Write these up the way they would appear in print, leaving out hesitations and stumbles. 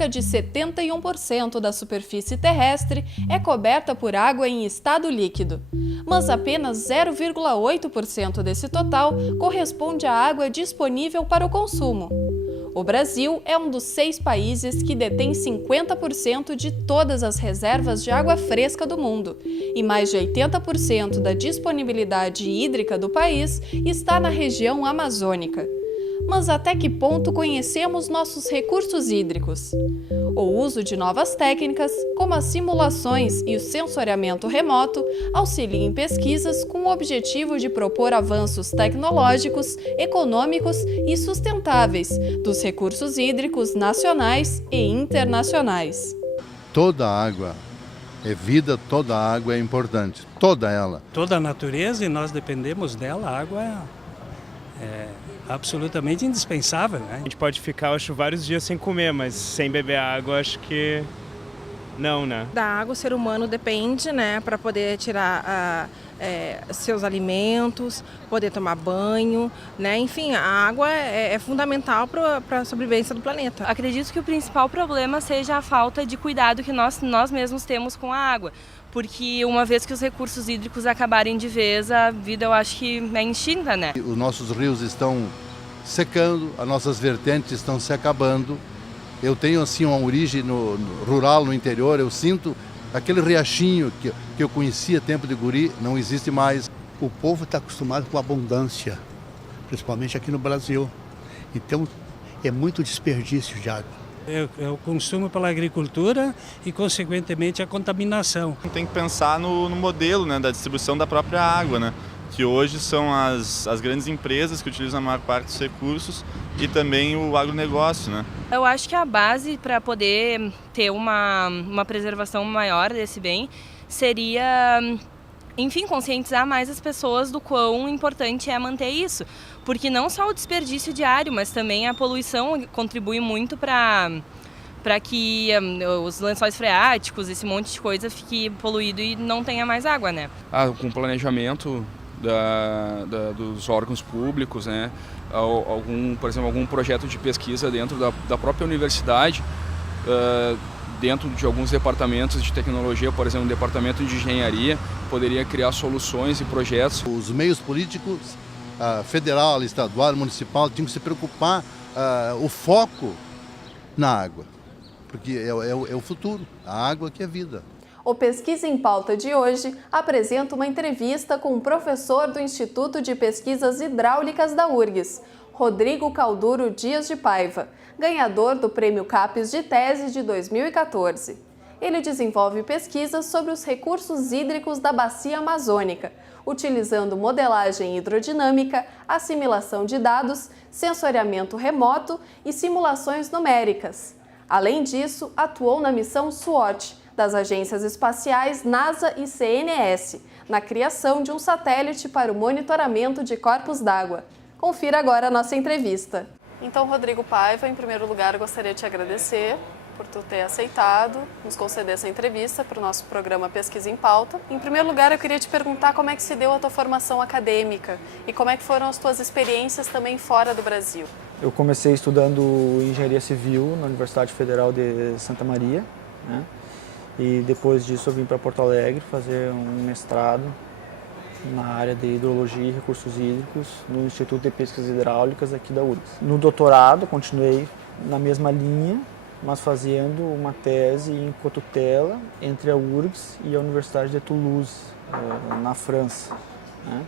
cerca de 71% da superfície terrestre é coberta por água em estado líquido, mas apenas 0,8% desse total corresponde à água disponível para o consumo. O Brasil é um dos 6 países que detém 50% de todas as reservas de água fresca do mundo, e mais de 80% da disponibilidade hídrica do país está na região amazônica. Mas até que ponto conhecemos nossos recursos hídricos? O uso de novas técnicas, como as simulações e o sensoriamento remoto, auxilia em pesquisas com o objetivo de propor avanços tecnológicos, econômicos e sustentáveis dos recursos hídricos nacionais e internacionais. Toda água é vida, toda água é importante, toda ela. Toda a natureza, e nós dependemos dela, a água é absolutamente indispensável, né? A gente pode ficar, acho, vários dias sem comer, mas sem beber água, acho que não, né? Da água o ser humano depende, né, para poder tirar seus alimentos, poder tomar banho, né? Enfim, a água é fundamental para a sobrevivência do planeta. Acredito que o principal problema seja a falta de cuidado que nós mesmos temos com a água. Porque uma vez que os recursos hídricos acabarem de vez, a vida eu acho que é extinta, né? Os nossos rios estão secando, as nossas vertentes estão se acabando. Eu tenho assim uma origem rural, no interior, eu sinto aquele riachinho que eu conhecia tempo de guri, não existe mais. O povo está acostumado com abundância, principalmente aqui no Brasil. Então é muito desperdício de água. É o consumo pela agricultura e, consequentemente, a contaminação. Tem que pensar no modelo, né, da distribuição da própria água, né, que hoje são as grandes empresas que utilizam a maior parte dos recursos e também o agronegócio, né. Eu acho que a base para poder ter uma preservação maior desse bem seria, enfim, conscientizar mais as pessoas do quão importante é manter isso. Porque não só o desperdício diário, mas também a poluição contribui muito para que os lençóis freáticos, esse monte de coisa fique poluído e não tenha mais água, né? Com planejamento dos órgãos públicos, né? Por exemplo, algum projeto de pesquisa dentro da própria universidade, dentro de alguns departamentos de tecnologia, por exemplo, um departamento de engenharia, poderia criar soluções e projetos. Os meios políticos, federal, estadual, municipal, tinham que se preocupar o foco na água, porque é o futuro, a água que é vida. O Pesquisa em Pauta de hoje apresenta uma entrevista com o professor do Instituto de Pesquisas Hidráulicas da URGS, Rodrigo Calduro Dias de Paiva, ganhador do Prêmio CAPES de Tese de 2014. Ele desenvolve pesquisas sobre os recursos hídricos da Bacia Amazônica, utilizando modelagem hidrodinâmica, assimilação de dados, sensoriamento remoto e simulações numéricas. Além disso, atuou na missão SWOT, das agências espaciais NASA e CNS, na criação de um satélite para o monitoramento de corpos d'água. Confira agora a nossa entrevista. Então, Rodrigo Paiva, em primeiro lugar, eu gostaria de te agradecer por tu ter aceitado nos conceder essa entrevista para o nosso programa Pesquisa em Pauta. Em primeiro lugar, eu queria te perguntar como é que se deu a tua formação acadêmica e como é que foram as tuas experiências também fora do Brasil. Eu comecei estudando Engenharia Civil na Universidade Federal de Santa Maria, né? E depois disso eu vim para Porto Alegre fazer um mestrado na área de Hidrologia e Recursos Hídricos no Instituto de Pesquisas Hidráulicas aqui da URGS. No doutorado, continuei na mesma linha, mas fazendo uma tese em cotutela entre a URGS e a Universidade de Toulouse, na França, né?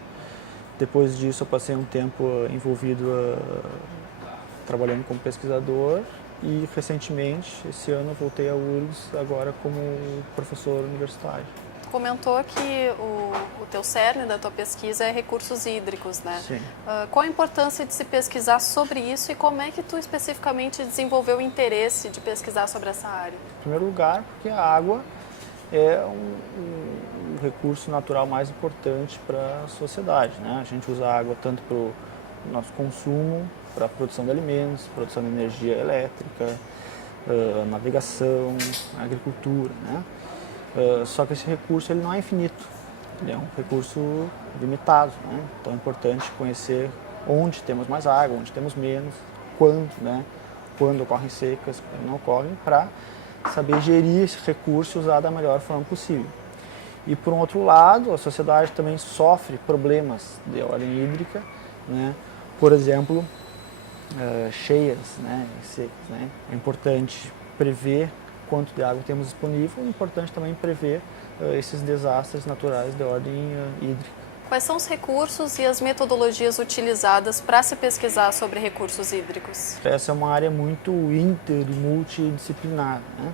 Depois disso eu passei um tempo envolvido trabalhando como pesquisador e recentemente, esse ano, eu voltei à URGS agora como professor universitário. Comentou que o teu cerne da tua pesquisa é recursos hídricos, né? Sim. Qual a importância de se pesquisar sobre isso e como é que tu especificamente desenvolveu o interesse de pesquisar sobre essa área? Em primeiro lugar, porque a água é um recurso natural mais importante para a sociedade, né? A gente usa a água tanto para o nosso consumo, para a produção de alimentos, produção de energia elétrica, navegação, agricultura, né? Só que esse recurso ele não é infinito, ele é um recurso limitado, né? Então é importante conhecer onde temos mais água, onde temos menos, quando, né? quando ocorrem secas, quando não ocorrem, para saber gerir esse recurso e usar da melhor forma possível. E, por um outro lado, a sociedade também sofre problemas de ordem hídrica, né? Por exemplo, cheias, né, secas, né? É importante prever quanto de água temos disponível, é importante também prever esses desastres naturais de ordem hídrica. Quais são os recursos e as metodologias utilizadas para se pesquisar sobre recursos hídricos? Essa é uma área muito inter e multidisciplinar, né?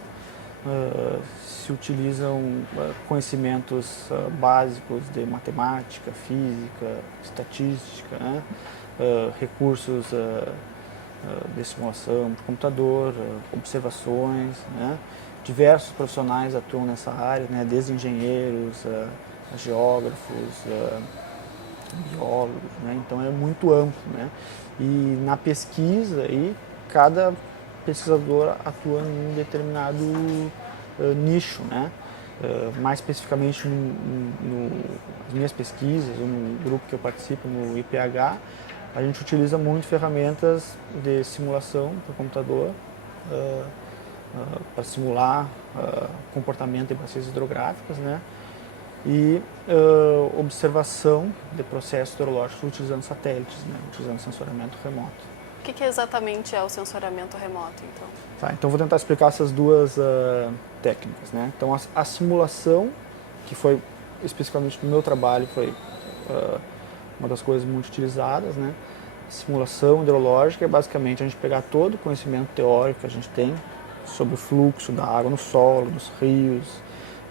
Se utilizam conhecimentos básicos de matemática, física, estatística, né? Recursos de simulação de computador, observações, né? Diversos profissionais atuam nessa área, né? Desde engenheiros, geógrafos, biólogos, né? Então é muito amplo, né? E na pesquisa, cada pesquisador atua em um determinado nicho, né? Mais especificamente nas minhas pesquisas, ou no grupo que eu participo, no IPH, a gente utiliza muito ferramentas de simulação por computador para simular comportamento de bacias hidrográficas, né? E observação de processos hidrológicos utilizando satélites, né? Utilizando sensoriamento remoto. O que exatamente é o sensoriamento remoto, então? Tá, então vou tentar explicar essas duas técnicas, né? Então a simulação, que foi especificamente no meu trabalho, foi uma das coisas muito utilizadas, né? A simulação hidrológica é basicamente a gente pegar todo o conhecimento teórico que a gente tem sobre o fluxo da água no solo, nos rios,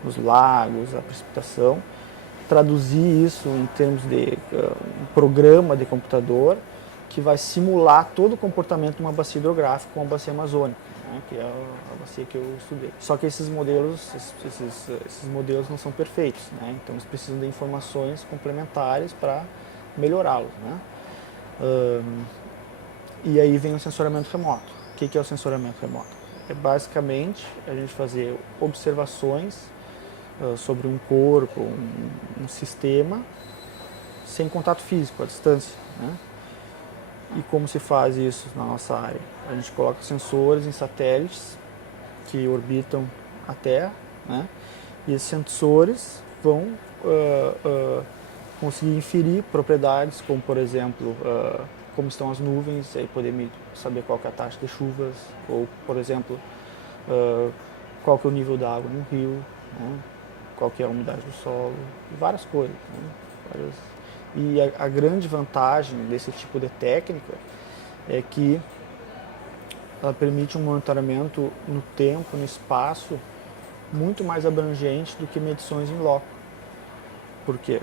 nos lagos, a precipitação, traduzir isso em termos de um programa de computador que vai simular todo o comportamento de uma bacia hidrográfica, como a bacia amazônica, né, que é a bacia que eu estudei. Só que esses modelos não são perfeitos, né, então eles precisam de informações complementares para melhorá-los, né. E aí vem o sensoriamento remoto. O que é o sensoriamento remoto? É basicamente a gente fazer observações sobre um corpo, um sistema, sem contato físico, à distância, né? E como se faz isso na nossa área? A gente coloca sensores em satélites que orbitam a Terra, né? E esses sensores vão conseguir inferir propriedades, como por exemplo, como estão as nuvens, aí poder saber qual que é a taxa de chuvas, ou por exemplo, qual que é o nível da água no rio, né? Qual que é a umidade do solo, várias coisas, né? E a grande vantagem desse tipo de técnica é que ela permite um monitoramento no tempo, no espaço, muito mais abrangente do que medições em loco. Porque,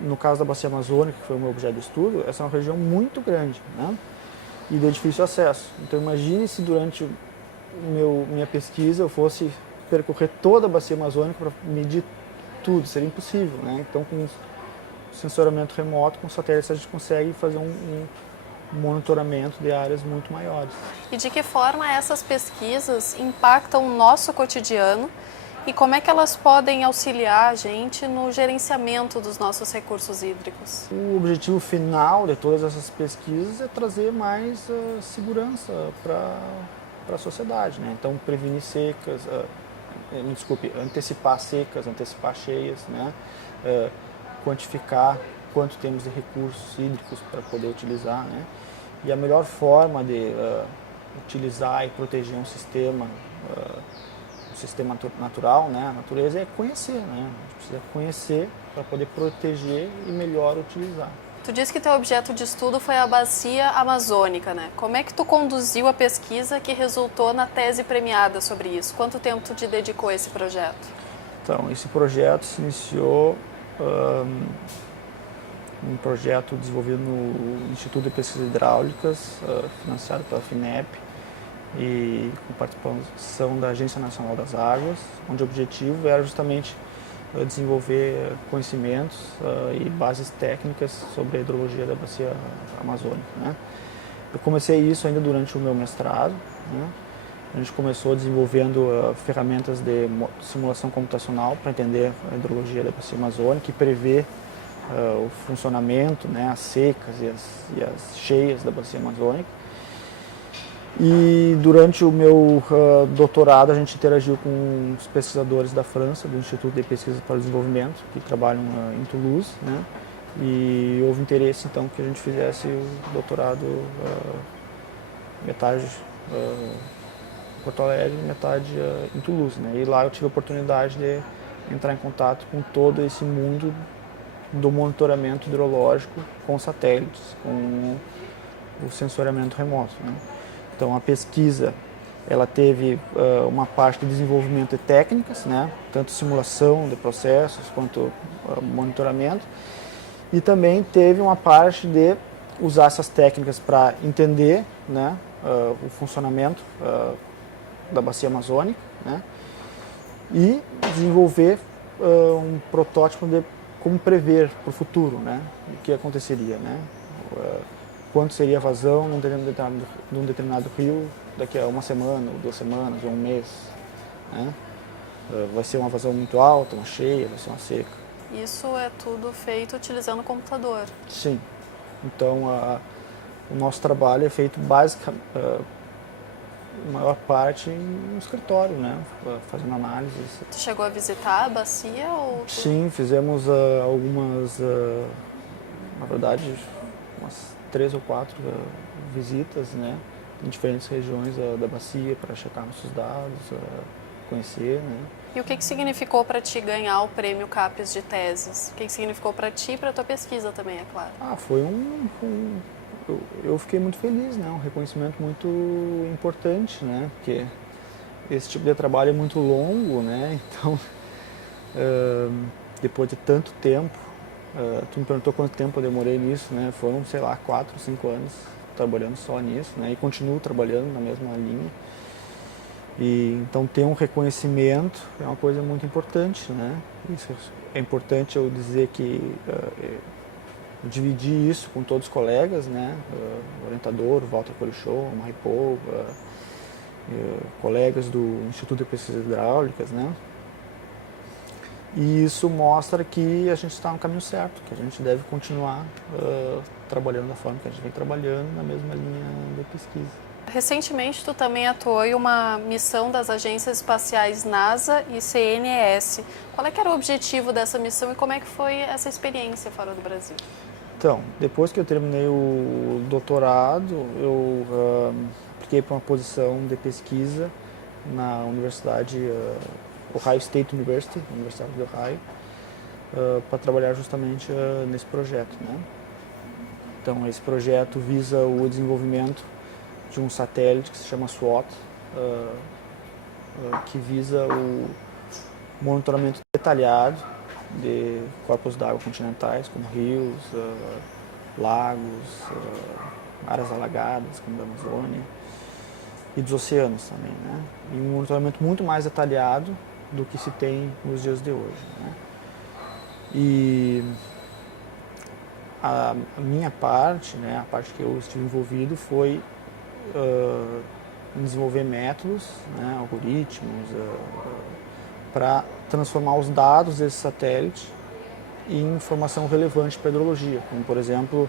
no caso da Bacia Amazônica, que foi o meu objeto de estudo, essa é uma região muito grande, né? E de difícil acesso. Então imagine se durante minha pesquisa eu fosse percorrer toda a Bacia Amazônica para medir tudo, seria impossível, né? Então com sensoramento remoto, com satélites, a gente consegue fazer um monitoramento de áreas muito maiores. E de que forma essas pesquisas impactam o nosso cotidiano e como é que elas podem auxiliar a gente no gerenciamento dos nossos recursos hídricos? O objetivo final de todas essas pesquisas é trazer mais segurança para a sociedade, né? Então, prevenir secas, antecipar secas, antecipar cheias, né? Quantificar quanto temos de recursos hídricos para poder utilizar, né? E a melhor forma de utilizar e proteger um sistema natural, né? A natureza é conhecer, né? A gente precisa conhecer para poder proteger e melhor utilizar. Tu disse que teu objeto de estudo foi a bacia amazônica, né? Como é que tu conduziu a pesquisa que resultou na tese premiada sobre isso? Quanto tempo tu te dedicou a esse projeto? Então, esse projeto se iniciou um projeto desenvolvido no Instituto de Pesquisas Hidráulicas, financiado pela FINEP e com participação da Agência Nacional das Águas, onde o objetivo era justamente desenvolver conhecimentos e bases técnicas sobre a hidrologia da bacia amazônica, né? Eu comecei isso ainda durante o meu mestrado, né? A gente começou desenvolvendo ferramentas de simulação computacional para entender a hidrologia da bacia amazônica e prever o funcionamento, né, as secas e as cheias da bacia amazônica. E durante o meu doutorado a gente interagiu com os pesquisadores da França, do Instituto de Pesquisa para o Desenvolvimento, que trabalham em Toulouse, né? E houve interesse então que a gente fizesse o doutorado metade em Porto Alegre e metade em Toulouse, né? E lá eu tive a oportunidade de entrar em contato com todo esse mundo do monitoramento hidrológico com satélites, com o sensoriamento remoto, né? Então a pesquisa ela teve uma parte de desenvolvimento de técnicas, né? Tanto simulação de processos quanto monitoramento, e também teve uma parte de usar essas técnicas para entender, né, o funcionamento da bacia amazônica, né? E desenvolver um protótipo de como prever para o futuro, né, o que aconteceria, né? Quanto seria a vazão num determinado rio daqui a uma semana, ou 2 semanas, ou um mês, né? Vai ser uma vazão muito alta, uma cheia, vai ser uma seca. Isso é tudo feito utilizando o computador? Sim. Então, o nosso trabalho é feito basicamente, a maior parte no escritório, né? Fazendo análises. Tu chegou a visitar a bacia? Sim, fizemos algumas, na verdade, umas 3 ou 4 visitas, né, em diferentes regiões da bacia para checar nossos dados, conhecer, né. E o que significou para ti ganhar o prêmio CAPES de teses? O que significou para ti e para a tua pesquisa também, é claro? Foi eu fiquei muito feliz, né, um reconhecimento muito importante, né, porque esse tipo de trabalho é muito longo, né, então depois de tanto tempo, tu me perguntou quanto tempo eu demorei nisso, né? Foram, sei lá, 4 ou 5 anos trabalhando só nisso, né? E continuo trabalhando na mesma linha. E então ter um reconhecimento é uma coisa muito importante, né? Isso é importante eu dizer que eu dividi isso com todos os colegas, né? O orientador, o Walter Colichon, o Maripol, colegas do Instituto de Pesquisas Hidráulicas, né? E isso mostra que a gente está no caminho certo, que a gente deve continuar trabalhando da forma que a gente vem trabalhando, na mesma linha de pesquisa. Recentemente, tu também atuou em uma missão das agências espaciais NASA e CNES. Qual é que era o objetivo dessa missão e como é que foi essa experiência fora do Brasil? Então, depois que eu terminei o doutorado, eu apliquei para uma posição de pesquisa na Universidade Ohio State University, Universidade do Ohio, para trabalhar justamente nesse projeto, né? Então, esse projeto visa o desenvolvimento de um satélite que se chama SWOT, que visa o monitoramento detalhado de corpos d'água continentais, como rios, lagos, áreas alagadas, como a Amazônia, e dos oceanos também, né? E um monitoramento muito mais detalhado do que se tem nos dias de hoje, né? E a minha parte, né, a parte que eu estive envolvido foi desenvolver métodos, né, algoritmos, para transformar os dados desse satélite em informação relevante para a hidrologia, como por exemplo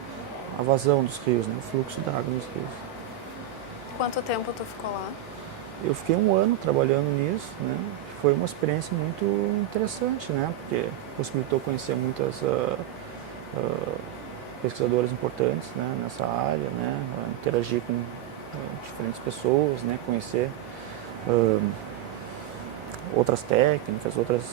a vazão dos rios, né, o fluxo d'água nos rios. Quanto tempo tu ficou lá? Eu fiquei 1 ano trabalhando nisso, né? Foi uma experiência muito interessante, né? Porque possibilitou conhecer muitas pesquisadoras importantes, né, nessa área, né? Interagir com diferentes pessoas, né? Conhecer outras técnicas, outros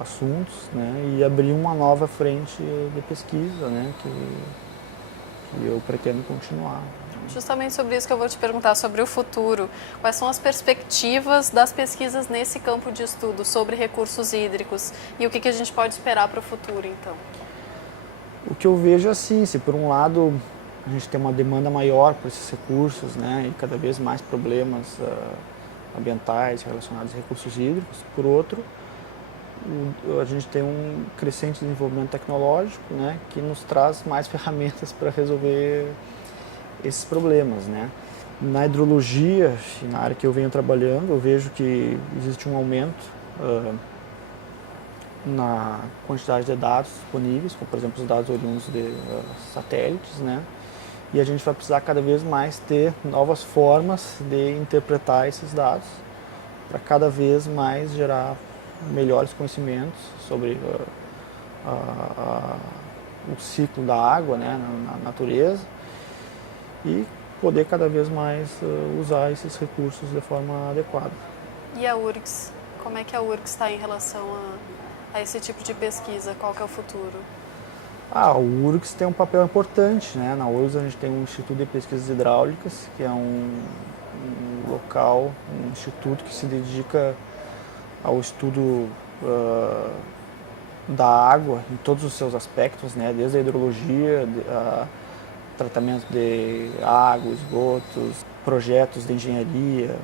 assuntos, né? E abrir uma nova frente de pesquisa, né? Que eu pretendo continuar. Justamente sobre isso que eu vou te perguntar, sobre o futuro. Quais são as perspectivas das pesquisas nesse campo de estudo sobre recursos hídricos e o que a gente pode esperar para o futuro, então? O que eu vejo é assim, se por um lado a gente tem uma demanda maior por esses recursos, né, e cada vez mais problemas ambientais relacionados a recursos hídricos, por outro, a gente tem um crescente desenvolvimento tecnológico, né, que nos traz mais ferramentas para resolver esses problemas, né. Na hidrologia, na área que eu venho trabalhando, eu vejo que existe um aumento na quantidade de dados disponíveis, como por exemplo os dados oriundos de satélites, né, e a gente vai precisar cada vez mais ter novas formas de interpretar esses dados para cada vez mais gerar melhores conhecimentos sobre o ciclo da água, né, na natureza, e poder cada vez mais usar esses recursos de forma adequada. E a URGS? Como é que a URGS está em relação a esse tipo de pesquisa? Qual que é o futuro? O URGS tem um papel importante, né? Na URGS a gente tem um Instituto de Pesquisas Hidráulicas, que é um local, um instituto que se dedica ao estudo da água em todos os seus aspectos, né? Desde a hidrologia, tratamento de água, esgotos, projetos de engenharia,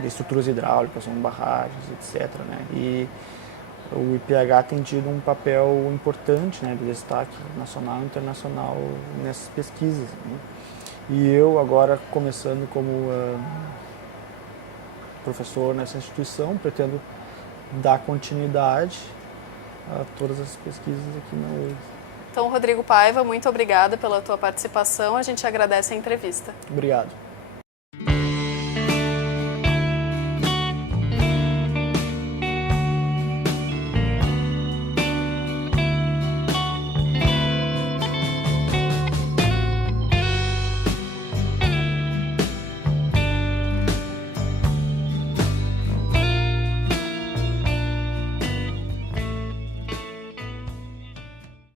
de estruturas hidráulicas, como barragens, etc., né? E o IPH tem tido um papel importante, né, de destaque nacional e internacional nessas pesquisas, né? E eu agora, começando como professor nessa instituição, pretendo dar continuidade a todas as pesquisas aqui na URGS. Então, Rodrigo Paiva, muito obrigada pela tua participação. A gente agradece a entrevista. Obrigado.